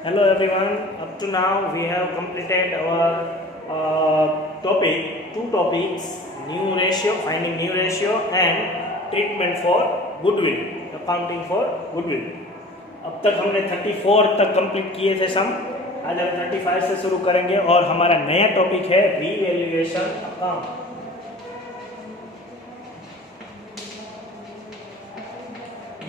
Hello everyone. Up to now we have completed our two topics: new ratio, finding new ratio, and treatment for goodwill, accounting for goodwill. अब तक हमने 34 तक complete किए थे सम। आज हम 35 से शुरू करेंगे और हमारा नया टॉपिक है रीवैल्यूएशन अकाउंट।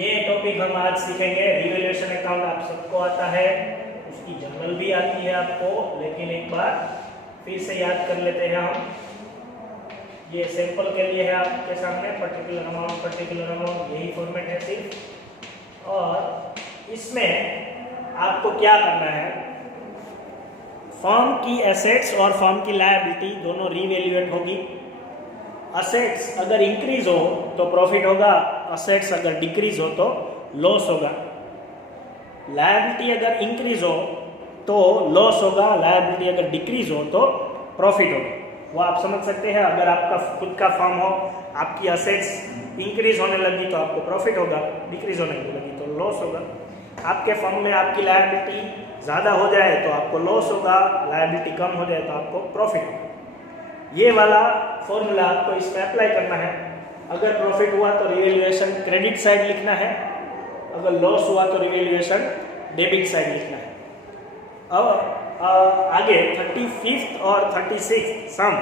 ये टॉपिक हम आज सीखेंगे। रीवैल्यूएशन अकाउंट आप सबको आता है, उसकी जर्नल भी आती है आपको, लेकिन एक बार फिर से याद कर लेते हैं हम। ये सैंपल के लिए है आपके सामने, पर्टिकुलर अमाउंट, यही फॉर्मेट है सिर्फ। और इसमें आपको क्या करना है, फर्म की एसेट्स और फर्म की लायबिलिटी दोनों रीवैल्यूएट होगी। असेट्स अगर इंक्रीज हो तो प्रॉफिट होगा, असेट्स अगर डिक्रीज हो तो लॉस होगा। लायबिलिटी अगर इंक्रीज हो तो लॉस होगा, लायबिलिटी अगर डिक्रीज हो तो प्रॉफिट होगा। वो आप समझ सकते हैं। अगर आपका खुद का फर्म हो, आपकी असेट्स इंक्रीज होने लगी तो आपको प्रॉफिट होगा, डिक्रीज होने लगी तो लॉस होगा। आपके फर्म में आपकी लायबिलिटी ज़्यादा हो जाए तो आपको लॉस होगा, लायबिलिटी कम हो जाए तो आपको प्रॉफिट होगा। ये वाला फॉर्मूला आपको इसमें अप्लाई करना है। अगर प्रॉफिट हुआ तो रिवैल्यूएशन क्रेडिट साइड लिखना है, अगर लॉस हुआ तो रिवैल्यूएशन डेबिट साइड लिखना है। अब आगे 35 और 36 सम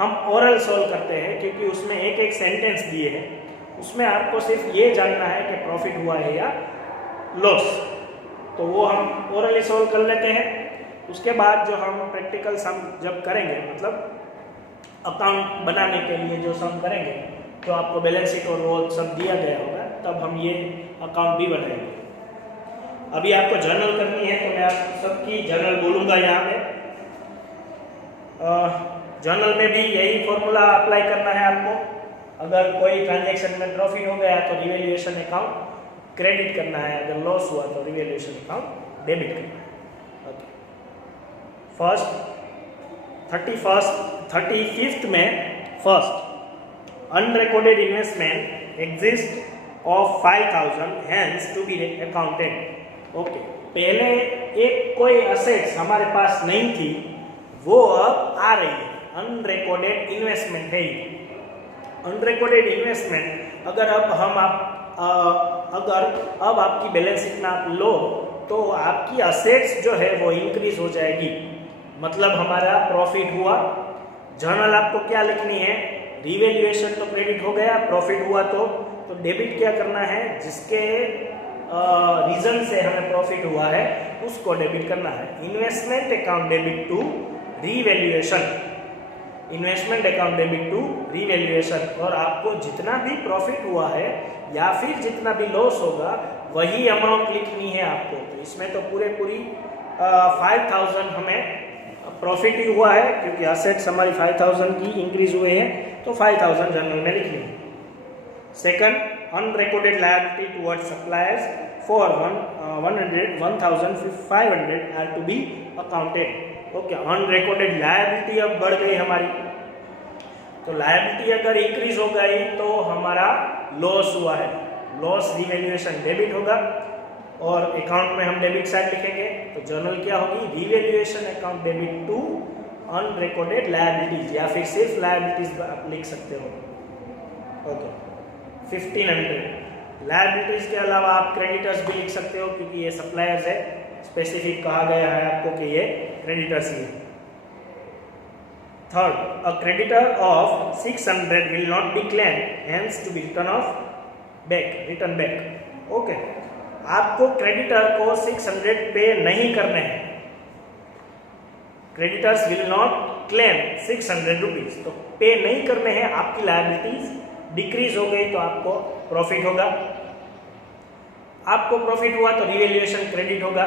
हम ओरल सॉल्व करते हैं, क्योंकि उसमें एक एक सेंटेंस दिए हैं। उसमें आपको सिर्फ ये जानना है कि प्रॉफिट हुआ है या लॉस, तो वो हम ओरली सॉल्व कर लेते हैं। उसके बाद जो हम प्रैक्टिकल सम जब करेंगे, मतलब अकाउंट बनाने के लिए जो सम करेंगे, तो आपको बैलेंस शीट और वो सब दिया गया होगा, तब हम ये अकाउंट भी बनाएंगे। अभी आपको जर्नल करनी है तो मैं आप सबकी जर्नल बोलूँगा यहाँ पे। जर्नल में भी यही फॉर्मूला अप्लाई करना है आपको। अगर कोई ट्रांजैक्शन में प्रॉफिट हो गया तो रिवैल्यूएशन अकाउंट क्रेडिट करना है, अगर लॉस हुआ तो रिवैल्यूएशन अकाउंट डेबिट करना है। ओके, फर्स्ट 35th में first unrecorded investment exist of 5000 hence to be accounted. Okay, पहले एक कोई असेट्स हमारे पास नहीं थी, वो अब आ रही है। अनरिकॉर्डेड इन्वेस्टमेंट है ये। अनरिकॉर्डेड इन्वेस्टमेंट अगर अब आपकी बैलेंस शीट में आप लो तो आपकी असेट्स जो है वो इंक्रीज हो जाएगी, मतलब हमारा प्रॉफिट हुआ। जर्नल आपको क्या लिखनी है, रिवैल्यूएशन तो क्रेडिट हो गया, प्रॉफिट हुआ तो डेबिट क्या करना है, जिसके रीजन से हमें प्रॉफिट हुआ है उसको डेबिट करना है। Investment account debit to revaluation, investment account debit to revaluation. और आपको जितना भी प्रॉफिट हुआ है या फिर जितना भी लॉस होगा वही अमाउंट लिखनी है आपको। तो इसमें तो पूरी 5000 हमें प्रॉफिट ही हुआ है, क्योंकि असेट्स हमारी 5000 की इंक्रीज हुए हैं, तो 5000 जर्नल में लिख लेंगे। Second, unrecorded liability towards suppliers for 1500 are to be accounted. Okay, unrecorded liability अब बढ़ गई हमारी, तो लायबिलिटी अगर इंक्रीज हो गई तो हमारा लॉस हुआ है, लॉस रिवैल्यूएशन डेबिट होगा और अकाउंट में हम डेबिट साइड लिखेंगे। तो जर्नल क्या होगी, revaluation account debit to unrecorded liabilities, या फिर सिर्फ लायबिलिटीज आप लिख सकते हो। ओके, 1500 लायबिलिटीज के अलावा आप क्रेडिटर्स भी लिख सकते हो, क्योंकि ये सप्लायर्स है, स्पेसिफिक कहा गया है आपको कि ये क्रेडिटर्स ही है। Third, a creditor of 600 will not be claim hence to be return back. Okay, आपको क्रेडिटर को 600 पे नहीं करने हैं। Creditors will not claim 600 rupees, तो पे नहीं करने हैं। आपकी लायबिलिटीज डिक्रीज हो गई तो आपको प्रॉफिट होगा। आपको प्रॉफिट हुआ तो रिवैल्यूएशन क्रेडिट होगा,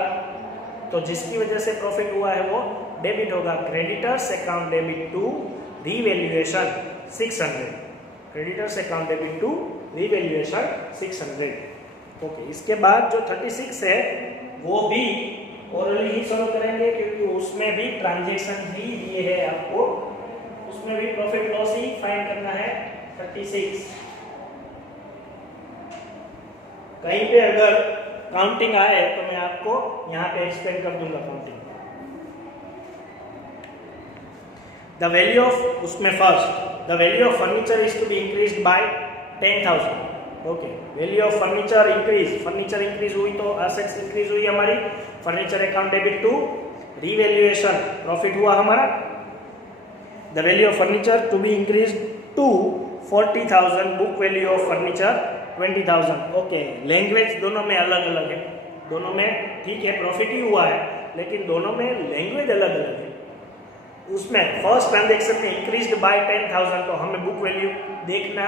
तो जिसकी वजह से प्रॉफिट हुआ है वो डेबिट होगा। Creditors account debit to revaluation 600, creditors account debit to revaluation 600। Okay, इसके बाद जो 36 है वो भी ओरली ही सॉल्व करेंगे, क्योंकि उसमें भी ट्रांजैक्शन ही दिए है आपको, उसमें भी प्रॉफिट लॉस ही फाइंड करना है। 36 कहीं पे अगर काउंटिंग आए तो मैं आपको यहाँ पे एक्सप्लेन कर दूंगा काउंटिंग। द वैल्यू ऑफ, उसमें first the value of furniture is to be increased by 10,000। Okay, value of furniture increase, furniture increase हुई तो असेट्स इंक्रीज हुई हमारी, furniture account debit to revaluation, profit हुआ हमारा। The value of furniture to be increase to 40,000, book value of furniture 20,000। Okay, language दोनों में अलग अलग है, दोनों में ठीक है प्रॉफिट ही हुआ है लेकिन दोनों में लैंग्वेज अलग अलग है। उसमें फर्स्ट ट्रांजेक्शन में इंक्रीज्ड बाय 10,000 तो हमें बुक वैल्यू देखना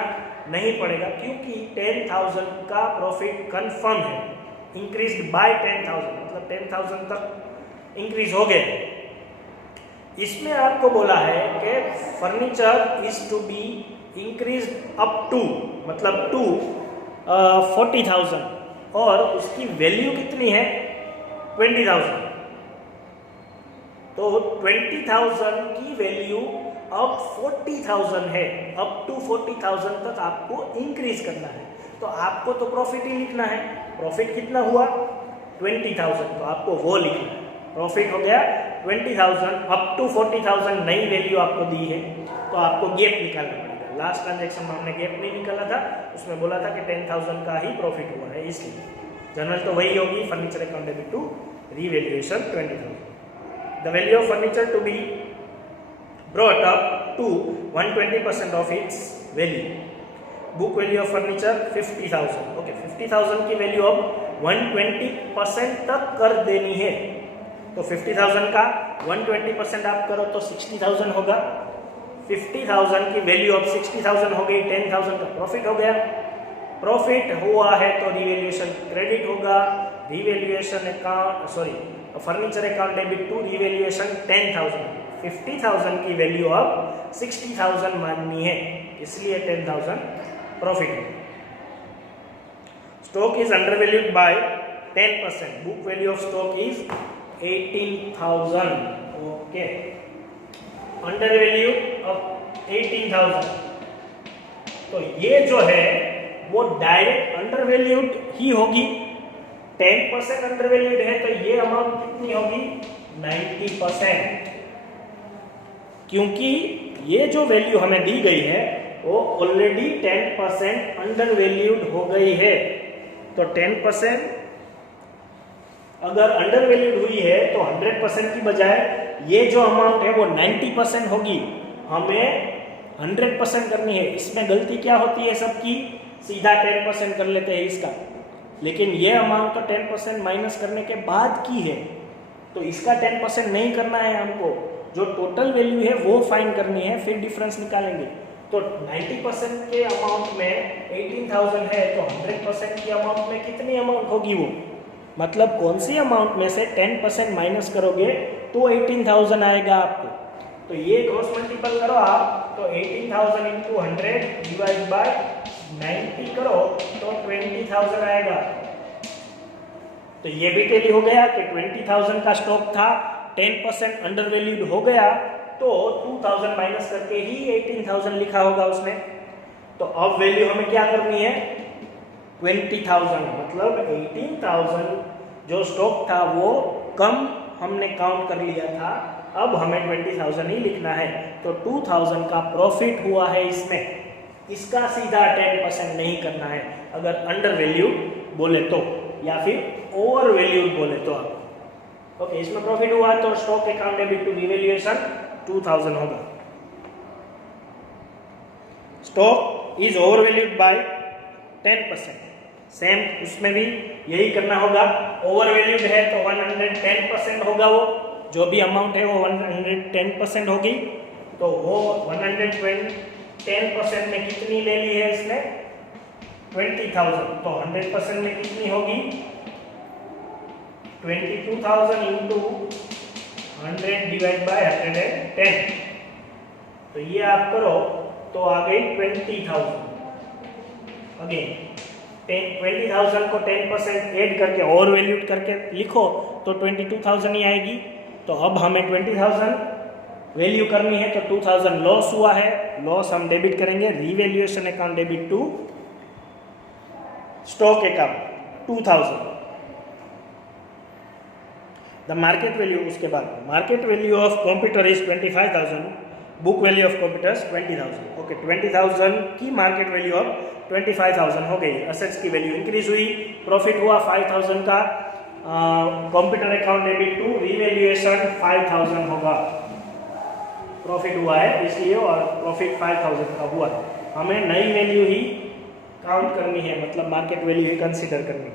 नहीं पड़ेगा क्योंकि 10,000 का प्रॉफिट कंफर्म है। इंक्रीज्ड बाय 10,000 मतलब 10,000 तक इंक्रीज हो गए। इसमें आपको बोला है कि furniture is to be increased up to, मतलब टू 40,000 और उसकी वैल्यू कितनी है 20,000। तो 20,000 की वैल्यू अब 40,000 है, अप टू 40,000 तक आपको इंक्रीज करना है। तो आपको तो प्रॉफिट ही लिखना है, प्रॉफिट कितना हुआ 20,000, तो आपको वो लिखना है। प्रॉफिट हो गया 20,000, अप टू 40,000 नई वैल्यू आपको दी है तो आपको गैप निकालना पड़ेगा। लास्ट ट्रांजेक्शन में हमने गैप नहीं निकाला था, उसमें बोला था कि 10,000 का ही प्रॉफिट हुआ है, इसलिए जनरल तो वही होगी, furniture account debit to revaluation 20,000। The value of furniture to be brought up to 120% of its value. Book value of furniture 50,000. Okay, 50,000 की वैल्यू अब 120% तक कर देनी है। तो 50,000 का 120% आप करो तो 60,000 होगा। 50,000 की वैल्यू अब 60,000 हो गई, 10,000 का प्रॉफिट हो गया। प्रॉफिट हुआ है तो रिवैल्यूएशन क्रेडिट होगा, revaluation account furniture account debit to revaluation 10,000। 50,000 की वैल्यू अब 60,000 माननी है, इसलिए 10,000 प्रॉफिट है। Stock is under valued by 10%, book value of stock is 18,000। Okay, under value of 18,000, तो ये जो है वो डायरेक्ट अंडर वैल्यूड ही होगी। 10% अंडर वैल्यूड है तो ये अमाउंट कितनी होगी 90%, क्योंकि ये जो वैल्यू हमें दी गई है वो ऑलरेडी 10% अंडर वैल्यूड हो गई है। तो 10% अगर अंडर वैल्यूड हुई है तो 100% की बजाय ये जो अमाउंट है वो 90% होगी, हमें 100% करनी है। इसमें गलती क्या होती है सबकी, सीधा 10% कर लेते हैं इसका, लेकिन ये अमाउंट तो 10% माइनस करने के बाद की है, तो इसका 10% नहीं करना है हमको, जो टोटल वैल्यू है वो फाइंड करनी है, फिर डिफरेंस निकालेंगे। तो 90% के अमाउंट में 18,000 है तो 100% की अमाउंट में कितनी अमाउंट होगी वो, मतलब कौन सी अमाउंट में से 10% माइनस करोगे तो 18,000 आएगा आपको। तो ये क्रॉस मल्टीपल करो आप, तो 18,000 इंटू 100 डिवाइड बाय 90 करो तो 20,000 आएगा। तो ये भी टेली हो गया कि 20,000 का स्टॉक था, 10% अंडर वैल्यूड हो गया तो 2,000 माइनस करके ही 18,000 लिखा होगा उसने। तो अब वैल्यू हमें क्या करनी है 20,000, मतलब 18,000 जो स्टॉक था वो कम हमने काउंट कर लिया था, अब हमें 20,000 ही लिखना है। तो 2,000 का प्रॉफिट हुआ है इसमें, इसका सीधा 10% नहीं करना है अगर अंडर वैल्यूड बोले तो, या फिर ओवर वैल्यूड बोले तो आप। ओके, इसमें प्रॉफिट हुआ तो stock account debit to revaluation 2,000 होगा। Stock is over valued by 10%, same उसमें भी यही करना होगा। ओवर वैल्यूड है तो 110% होगा, वो जो भी अमाउंट है वो 110% होगी। तो वो 110% में कितनी ले ली है इसने 20,000, तो 100% में कितनी होगी 22,000 इंटू 100 डिवाइड बाय 110। तो ये आप करो तो आ गई 20,000। अगेन 20,000 को 10% ऐड करके और वैल्यूड करके लिखो तो 22,000 ही आएगी। तो अब हमें 20,000 वैल्यू करनी है, तो 2,000 लॉस हुआ है, लॉस हम डेबिट करेंगे revaluation account debit to stock account 2,000। The market value, उसके बाद market value of computer is 25,000, book value of computers 20,000। Okay, 20,000 की मार्केट वैल्यू अब 25,000 हो गई। असेट्स की वैल्यू इंक्रीज हुई, प्रॉफिट हुआ 5,000 का। Computer account debit to revaluation 5,000 होगा, प्रॉफिट हुआ है इसलिए, और प्रॉफिट 5,000 का हुआ। हमें नई वैल्यू ही काउंट करनी है, मतलब मार्केट वैल्यू ही कंसीडर करनी है।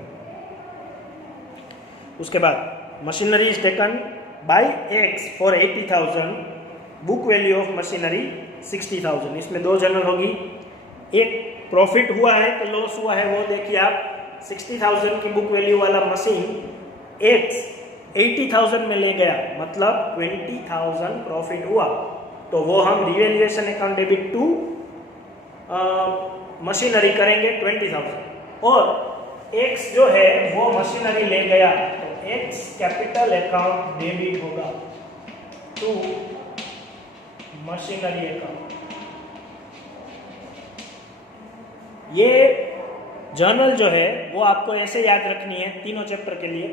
उसके बाद machinery is taken bye x for 80,000, book value of machinery 60,000। इसमें दो जनरल होगी, एक प्रॉफिट हुआ है कि लॉस हुआ है वो देखिए आप। 60,000 की बुक वैल्यू वाला मशीन एक्स 80,000 में ले गया, मतलब 20,000 प्रॉफिट हुआ, तो वो हम revaluation account debit to machinery करेंगे 20,000। और एक्स जो है वो मशीनरी ले गया, तो एक्स कैपिटल अकाउंट डेबिट होगा टू मशीनरी अकाउंट। ये जर्नल जो है वो आपको ऐसे याद रखनी है तीनों चैप्टर के लिए,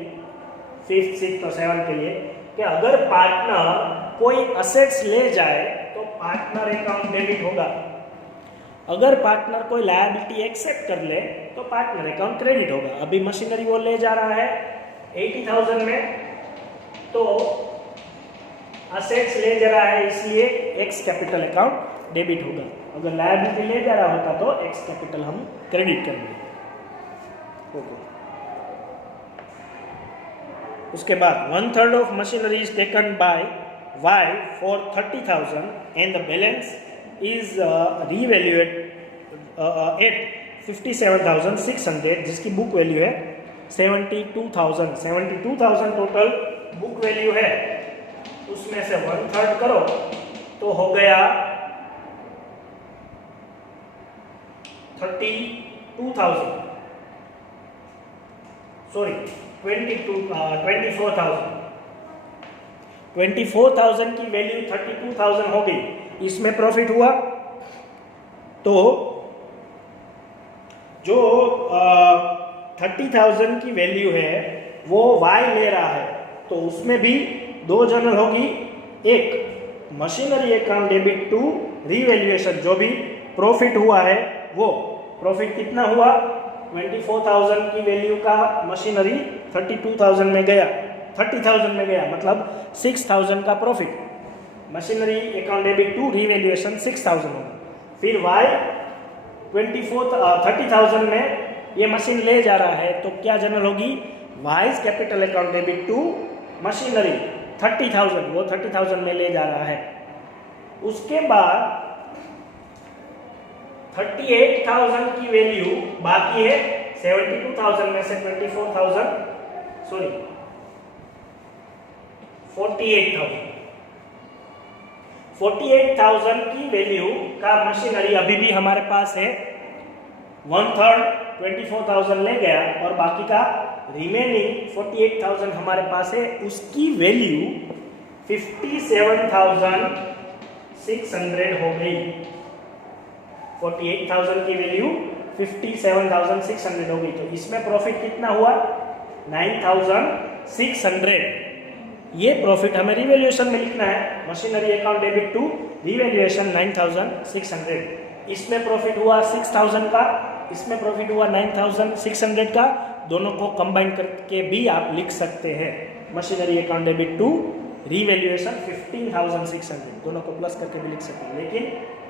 5th, 6th और 7th के लिए, कि अगर पार्टनर कोई असेट्स ले जाए तो पार्टनर अकाउंट डेबिट होगा, अगर पार्टनर कोई लायबिलिटी एक्सेप्ट कर ले तो पार्टनर अकाउंट क्रेडिट होगा। अभी मशीनरी वो ले जा रहा है 80,000 में, तो असेट्स ले जा रहा है इसलिए एक्स कैपिटल अकाउंट डेबिट होगा। अगर लायबिलिटी ले जा रहा होता तो एक्स कैपिटल हम क्रेडिट करेंगे। ओके, उसके बाद 1/3 of machinery is taken by Y for 30,000 and the balance is revaluate at 57,600, जिसकी बुक वैल्यू है 72,000। 72,000 टोटल बुक वैल्यू है, उसमें से 1/3 करो तो हो गया 32,000, सॉरी 24,000। 24,000 की वैल्यू 32,000 हो गई, इसमें प्रॉफिट हुआ, तो जो 30,000 की वैल्यू है वो y ले रहा है, तो उसमें भी दो जनरल होगी, एक machinery account debit to revaluation, जो भी प्रॉफिट हुआ है वो प्रॉफिट कितना हुआ 24,000 की वैल्यू का मशीनरी 32,000 में गया, 30,000 में गया, मतलब 6,000 का profit. Machinery account debit to revaluation 6,000 होगा। फिर y 30,000 में ये मशीन ले जा रहा है, तो क्या जनरल होगी Y's capital account debit to machinery 30,000, वो 30,000 में ले जा रहा है। उसके बाद 38,000 की वैल्यू बाकी है, 72,000 में से 24,000, सॉरी 48,000 की वैल्यू का मशीनरी अभी भी हमारे पास है, 1/3 24,000 ले गया, और बाकी का रिमेनिंग 48,000 हमारे पास है, उसकी वैल्यू 57,600 हो गई। 48,000 की वैल्यू 57,600 हो गई, तो इसमें प्रॉफिट कितना हुआ 9,600। ये प्रॉफिट हमें रिवैल्यूएशन में लिखना है, machinery account debit to revaluation 9,600। इसमें प्रॉफिट हुआ 6,000 का, इसमें प्रॉफिट हुआ 9,600 का, दोनों को कंबाइन करके भी आप लिख सकते हैं। Machinery account debit to revaluation 15,600, दोनों को प्लस करके भी लिख सकते हैं, लेकिन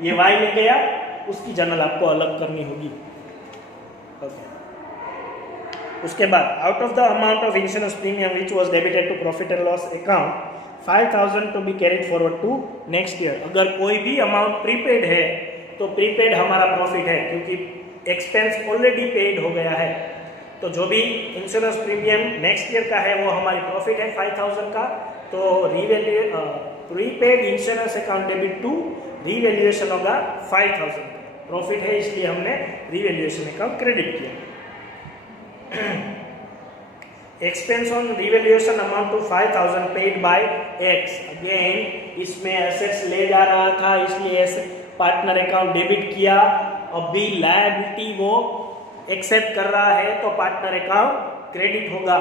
ये वाई ले गया, उसकी जनरल आपको अलग करनी होगी। okay. उसके बाद out of the amount of insurance premium which was debited to profit and loss account 5,000 to be carried forward to next year. अगर कोई भी अमाउंट प्रीपेड है तो प्रीपेड हमारा प्रॉफिट है, क्योंकि एक्सपेंस ऑलरेडी पेड हो गया है, तो जो भी इंश्योरेंस प्रीमियम नेक्स्ट ईयर का है वो हमारी प्रॉफिट है 5,000 का, तो prepaid insurance account debit to revaluation होगा 5,000, प्रॉफिट है इसलिए हमने रिवैल्यूएशन अकाउंट क्रेडिट किया। Expense on revaluation amount to 5,000 paid by X. Again इसमें एसेट्स ले जा रहा था इसलिए पार्टनर अकाउंट डेबिट किया, अभी लायबिलिटी वो एक्सेप्ट कर रहा है तो पार्टनर अकाउंट क्रेडिट होगा।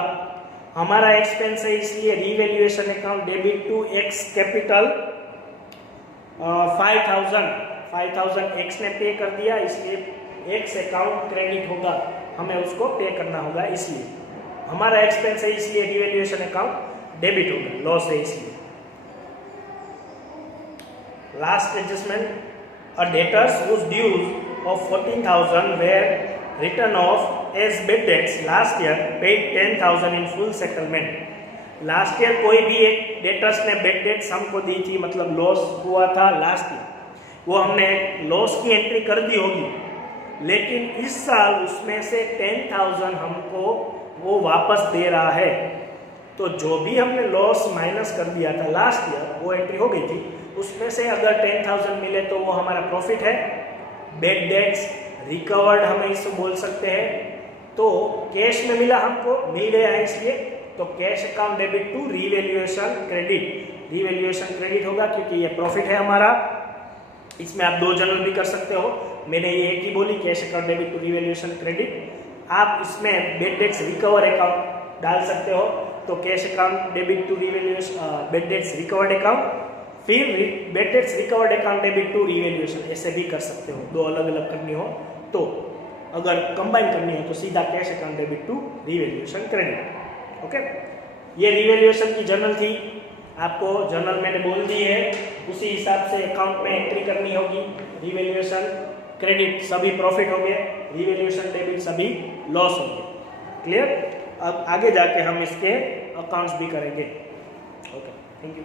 हमारा एक्सपेंस है इसलिए revaluation account debit to X capital 5000 X ने पे कर दिया, इसलिए एक्स अकाउंट क्रेडिट होगा, हमें उसको पे करना होगा, इसलिए हमारा एक्सपेंस है इसलिए रिवैल्यूएशन अकाउंट डेबिट होगा, लॉस है इसलिए। Last adjustment, a debtors whose dues of 14,000 were written off as bad debts last year paid 10,000 in full settlement। Last year कोई भी एक डेटर्स ने बेड डेट्स हमको दी थी, मतलब लॉस हुआ था लास्ट ईयर, वो हमने लॉस की एंट्री कर दी होगी, लेकिन इस साल उसमें से 10,000 हमको वो वापस दे रहा है। तो जो भी हमने लॉस माइनस कर दिया था लास्ट ईयर, वो एंट्री हो गई थी, उसमें से अगर 10,000 मिले तो वो हमारा प्रॉफिट है। बेड डेट्स रिकवर्ड हम इसको बोल सकते हैं। तो कैश में मिला, हमको मिल गया है, इसलिए तो cash account debit to revaluation credit, revaluation credit होगा क्योंकि ये प्रॉफिट है हमारा। इसमें आप दो जनरल भी कर सकते हो, मैंने ये एक ही बोली, cash account debit to revaluation credit. आप इसमें बेड डेट्स रिकवर अकाउंट डाल सकते हो, तो cash account debit to revaluation bad debts recovered account, फिर bad debts recovered account debit to revaluation, ऐसे भी कर सकते हो, दो अलग अलग करनी हो तो। अगर कंबाइन करनी हो तो सीधा cash account debit to revaluation credit. Okay, ये रिवैल्यूएशन की जर्नल थी, आपको जर्नल मैंने बोल दी है, उसी हिसाब से अकाउंट में एंट्री करनी होगी। रिवैल्यूएशन क्रेडिट सभी प्रॉफिट हो गए, रिवैल्यूएशन डेबिट सभी लॉस हो गए। क्लियर? अब आगे जाके हम इसके अकाउंट्स भी करेंगे। Okay, thank you.